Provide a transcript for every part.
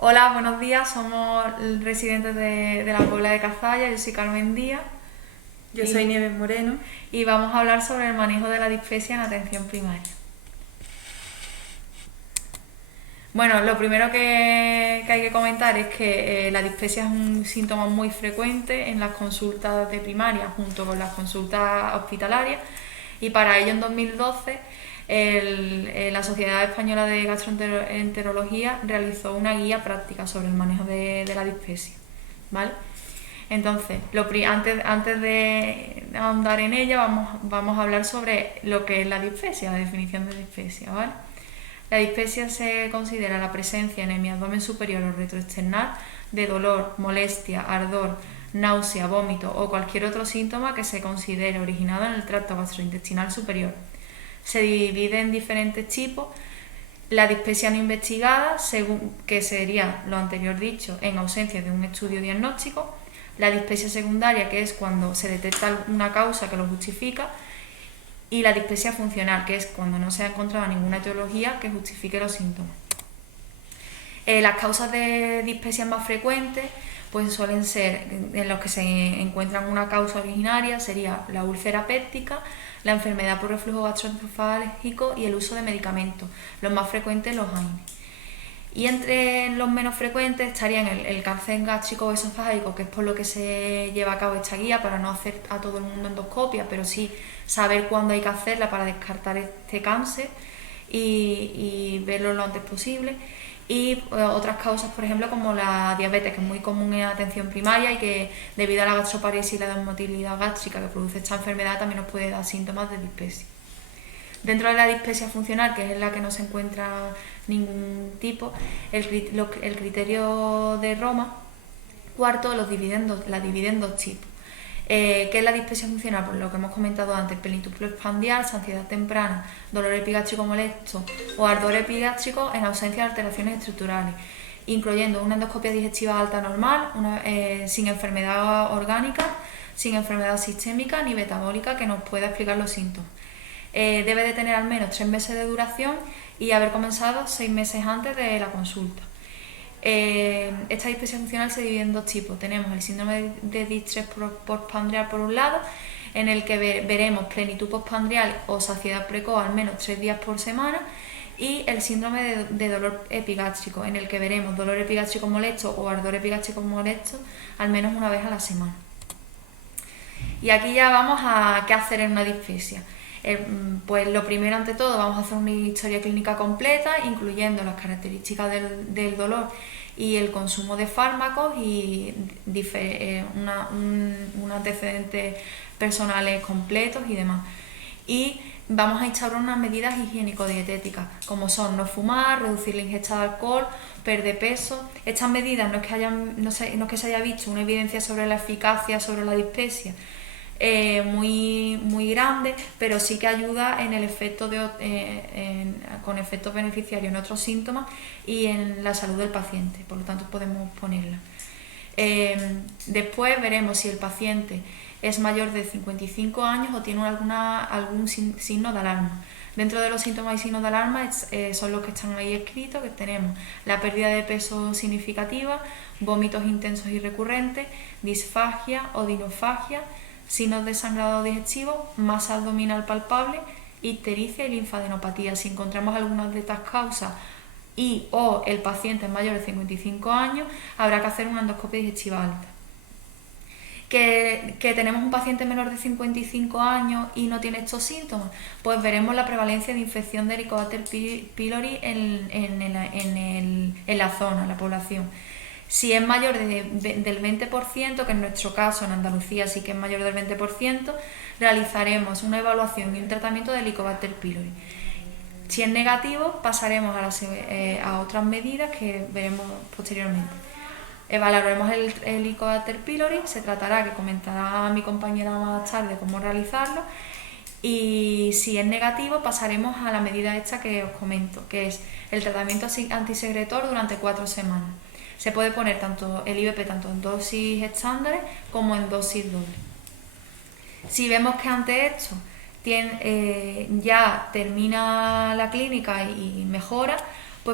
Hola, buenos días, somos residentes de la Puebla de Cazalla, yo soy Carmen Díaz Yo soy Nieves Moreno. y vamos a hablar sobre el manejo de la dispepsia en atención primaria. Bueno, lo primero que hay que comentar es que la dispepsia es un síntoma muy frecuente en las consultas de primaria junto con las consultas hospitalarias y para ello en 2012 la Sociedad Española de Gastroenterología realizó una guía práctica sobre el manejo de la dispepsia, ¿vale? Entonces, antes de ahondar en ella, vamos a hablar sobre lo que es la dispepsia, la definición de dispepsia, ¿vale? La dispepsia se considera la presencia en el abdomen superior o retroesternal de dolor, molestia, ardor, náusea, vómito o cualquier otro síntoma que se considere originado en el tracto gastrointestinal superior. Se divide en diferentes tipos. La dispepsia no investigada, que sería lo anterior dicho, en ausencia de un estudio diagnóstico. La dispepsia secundaria, que es cuando se detecta una causa que lo justifica. Y la dispepsia funcional, que es cuando no se ha encontrado ninguna etiología que justifique los síntomas. Las causas de dispepsia más frecuentes pues suelen ser, en los que se encuentran una causa originaria, sería la úlcera péptica, la enfermedad por reflujo gastroesofágico y el uso de medicamentos, los más frecuentes los AINE. Y entre los menos frecuentes estarían el cáncer gástrico o esofágico, que es por lo que se lleva a cabo esta guía, para no hacer a todo el mundo endoscopia, pero sí saber cuándo hay que hacerla para descartar este cáncer y verlo lo antes posible. Y otras causas, por ejemplo, como la diabetes, que es muy común en atención primaria y que debido a la gastroparesia y la desmotilidad gástrica que produce esta enfermedad también nos puede dar síntomas de dispepsia. Dentro de la dispepsia funcional, que es en la que no se encuentra ningún tipo, el criterio de Roma cuarto la divide en dos tipos. ¿Qué es la dispepsia funcional? Pues lo que hemos comentado antes: plenitud postprandial, saciedad temprana, dolor epigástrico molesto o ardor epigástrico en ausencia de alteraciones estructurales, incluyendo una endoscopia digestiva alta normal, sin enfermedad orgánica, sin enfermedad sistémica ni metabólica que nos pueda explicar los síntomas. Debe de tener al menos 3 meses de duración y haber comenzado 6 meses antes de la consulta. Esta dispepsia funcional se divide en dos tipos. Tenemos el síndrome de distrés postprandial por un lado, en el que veremos plenitud postprandial o saciedad precoz al menos 3 días por semana, y el síndrome de dolor epigástrico, en el que veremos dolor epigástrico molesto o ardor epigástrico molesto al menos una vez a la semana. Y aquí ya vamos a qué hacer en una dispepsia. Pues lo primero, ante todo, vamos a hacer una historia clínica completa, incluyendo las características del dolor y el consumo de fármacos y un antecedentes personales completos y demás. Y vamos a instaurar unas medidas higiénico-dietéticas, como son no fumar, reducir la ingesta de alcohol, perder peso. Estas medidas no es que se haya visto una evidencia sobre la eficacia sobre la dispepsia muy grande, pero sí que ayuda en el efecto con efectos beneficiarios en otros síntomas y en la salud del paciente, por lo tanto podemos ponerla. Después veremos si el paciente es mayor de 55 años o tiene algún signo de alarma. Dentro de los síntomas y signos de alarma son los que están ahí escritos, que tenemos la pérdida de peso significativa, vómitos intensos y recurrentes, disfagia o dinofagia, signos de sangrado digestivo, masa abdominal palpable, ictericia y linfadenopatía. Si encontramos algunas de estas causas o el paciente es mayor de 55 años, habrá que hacer una endoscopia digestiva alta. Que tenemos un paciente menor de 55 años y no tiene estos síntomas, pues veremos la prevalencia de infección de Helicobacter pylori en la zona, en la población. Si es mayor del 20%, que en nuestro caso en Andalucía sí que es mayor del 20%, realizaremos una evaluación y un tratamiento de Helicobacter pylori. Si es negativo, pasaremos a otras medidas que veremos posteriormente. Evaluaremos el Helicobacter pylori, se tratará, que comentará mi compañera más tarde cómo realizarlo, y si es negativo pasaremos a la medida esta que os comento, que es el tratamiento antisecretor durante 4 semanas. Se puede poner tanto el IVP tanto en dosis estándares como en dosis doble. Si vemos que ante esto ya termina la clínica y mejora,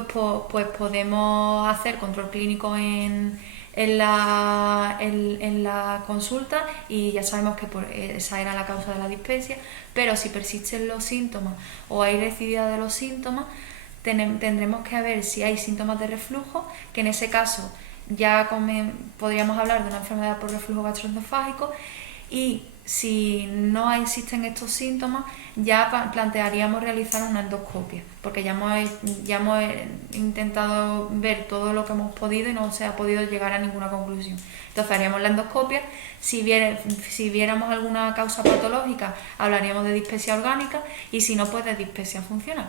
pues podemos hacer control clínico en la consulta y ya sabemos que esa era la causa de la dispepsia, pero si persisten los síntomas o hay recidiva de los síntomas, tendremos que ver si hay síntomas de reflujo, que en ese caso ya podríamos hablar de una enfermedad por reflujo gastroesofágico, y si no existen estos síntomas ya plantearíamos realizar una endoscopia, porque ya hemos intentado ver todo lo que hemos podido y no se ha podido llegar a ninguna conclusión. Entonces haríamos la endoscopia, si viéramos alguna causa patológica hablaríamos de dispepsia orgánica y si no, pues de dispepsia funcional.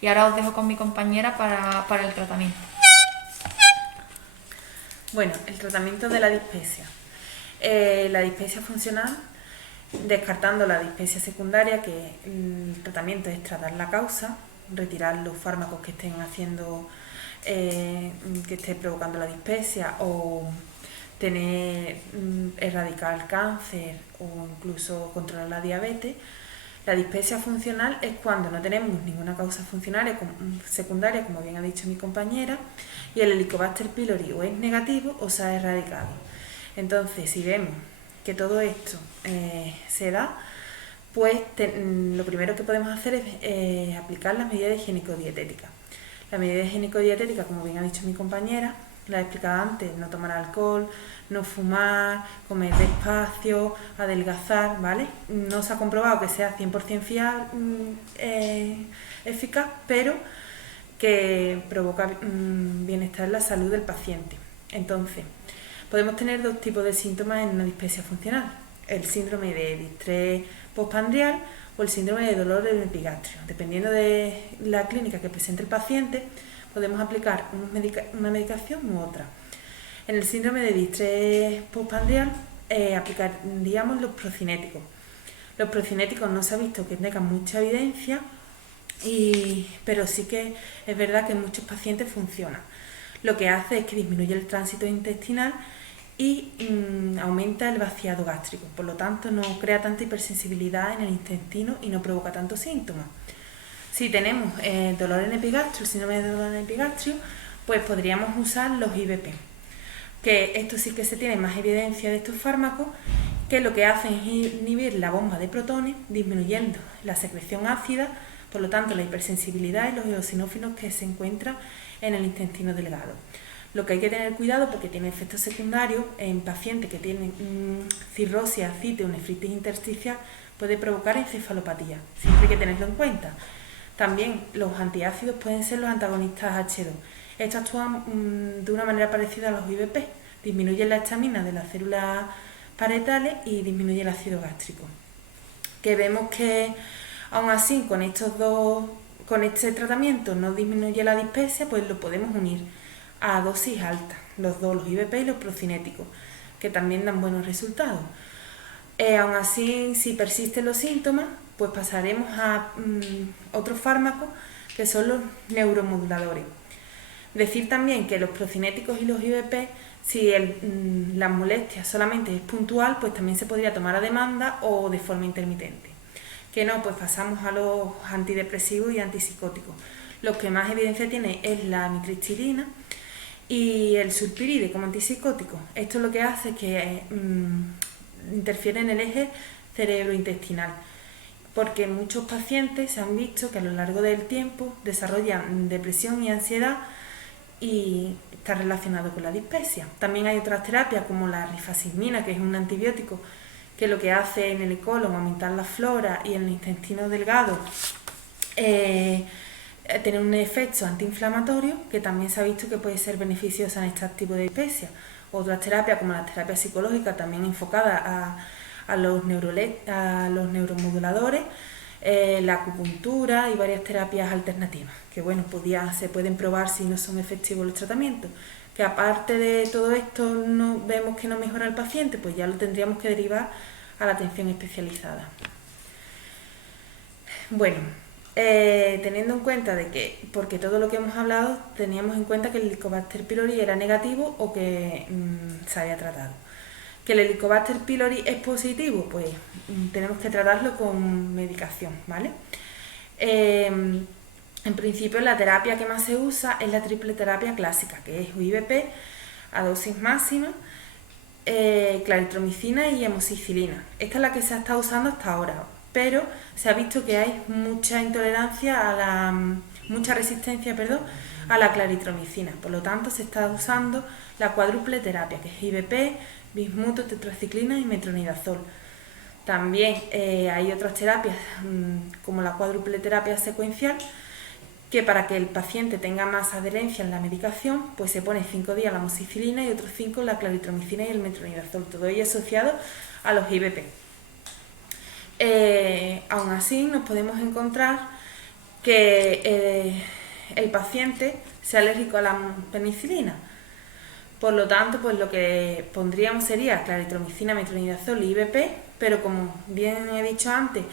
Y ahora os dejo con mi compañera para el tratamiento. Bueno, el tratamiento de la dispepsia. La dispepsia funcional, descartando la dispepsia secundaria, que el tratamiento es tratar la causa, retirar los fármacos que estén haciendo, que esté provocando la dispepsia, o erradicar el cáncer o incluso controlar la diabetes. La dispepsia funcional es cuando no tenemos ninguna causa funcional secundaria, como bien ha dicho mi compañera, y el Helicobacter pylori o es negativo o se ha erradicado. Entonces, si vemos que todo esto se da, pues lo primero que podemos hacer es aplicar las medidas higiénico-dietéticas. Las medidas higiénico-dietéticas, como bien ha dicho mi compañera, la he explicado antes: no tomar alcohol, no fumar, comer despacio, adelgazar, ¿vale? No se ha comprobado que sea 100% eficaz, pero que provoca bienestar en la salud del paciente. Entonces, podemos tener dos tipos de síntomas en una dispepsia funcional: el síndrome de distrés postprandial o el síndrome de dolor en el epigastrio. Dependiendo de la clínica que presente el paciente, podemos aplicar una medicación u otra. En el síndrome de distrés postprandial aplicaríamos los procinéticos. Los procinéticos no se ha visto que tengan mucha evidencia, pero sí que es verdad que en muchos pacientes funciona. Lo que hace es que disminuye el tránsito intestinal y aumenta el vaciado gástrico, por lo tanto no crea tanta hipersensibilidad en el intestino y no provoca tantos síntomas. Si tenemos dolor en epigastrio, el síndrome de dolor en epigastrio, pues podríamos usar los IVP, que esto sí que se tiene más evidencia de estos fármacos, que lo que hacen es inhibir la bomba de protones, disminuyendo la secreción ácida, por lo tanto la hipersensibilidad y los eosinófilos que se encuentran en el intestino delgado. Lo que hay que tener cuidado, porque tiene efectos secundarios en pacientes que tienen cirrosis, ascites o nefritis intersticial, puede provocar encefalopatía. Siempre hay que tenerlo en cuenta. También los antiácidos pueden ser los antagonistas H2. Estos actúan de una manera parecida a los IVP, disminuyen la histamina de las células parietales y disminuye el ácido gástrico. Que vemos que aún así con este tratamiento no disminuye la dispepsia, pues lo podemos unir a dosis altas, los IVP y los procinéticos, que también dan buenos resultados. Aún así, si persisten los síntomas, pues pasaremos a otros fármacos que son los neuromoduladores. Decir también que los procinéticos y los IVP, si las molestias solamente es puntual, pues también se podría tomar a demanda o de forma intermitente. Que no, pues pasamos a los antidepresivos y antipsicóticos. Los que más evidencia tiene es la amitriptilina y el sulpiride como antipsicótico. Esto lo que hace es que interfiere en el eje cerebrointestinal, porque muchos pacientes se han visto que a lo largo del tiempo desarrollan depresión y ansiedad, y está relacionado con la dispepsia. También hay otras terapias como la rifaximirina, que es un antibiótico que lo que hace en el colon aumentar la flora y en el intestino delgado tener un efecto antiinflamatorio, que también se ha visto que puede ser beneficiosa en este tipo de dispepsia. Otras terapias como la terapia psicológica, también enfocada a los neuromoduladores, la acupuntura y varias terapias alternativas, que bueno, se pueden probar si no son efectivos los tratamientos. Que aparte de todo esto vemos que no mejora el paciente, pues ya lo tendríamos que derivar a la atención especializada. Bueno, teniendo en cuenta de que, porque todo lo que hemos hablado, teníamos en cuenta que el Helicobacter pylori era negativo o que se había tratado. Que el Helicobacter pylori es positivo, pues tenemos que tratarlo con medicación, ¿vale? En principio la terapia que más se usa es la triple terapia clásica, que es UIVP a dosis máxima, claritromicina y amoxicilina. Esta es la que se ha estado usando hasta ahora, pero se ha visto que hay mucha intolerancia mucha resistencia, a la claritromicina. Por lo tanto, se está usando la cuádruple terapia, que es IVP, bismuto, tetraciclina y metronidazol. También hay otras terapias, como la cuádruple terapia secuencial, que para que el paciente tenga más adherencia en la medicación, pues se pone 5 días la amoxicilina y otros 5 la claritromicina y el metronidazol, todo ello asociado a los IVP. Aún así, nos podemos encontrar que el paciente sea alérgico a la penicilina. Por lo tanto, pues lo que pondríamos sería claritromicina, metronidazol y IVP, pero como bien he dicho antes,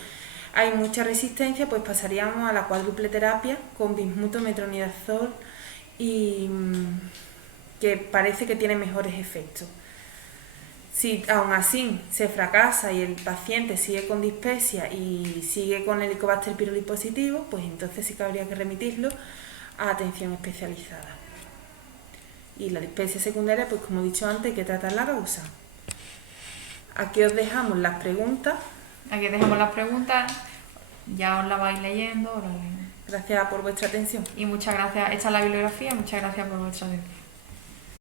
hay mucha resistencia, pues pasaríamos a la cuádruple terapia con bismuto, metronidazol y que parece que tiene mejores efectos. Si aún así se fracasa y el paciente sigue con dispepsia y sigue con el Helicobacter pylori positivo, pues entonces sí que habría que remitirlo a atención especializada. Y la dispepsia secundaria, pues como he dicho antes, hay que tratar la causa. Aquí os dejamos las preguntas. Aquí dejamos las preguntas, ya os las vais leyendo. Gracias por vuestra atención. Y muchas gracias, esta es la bibliografía, muchas gracias por vuestra atención.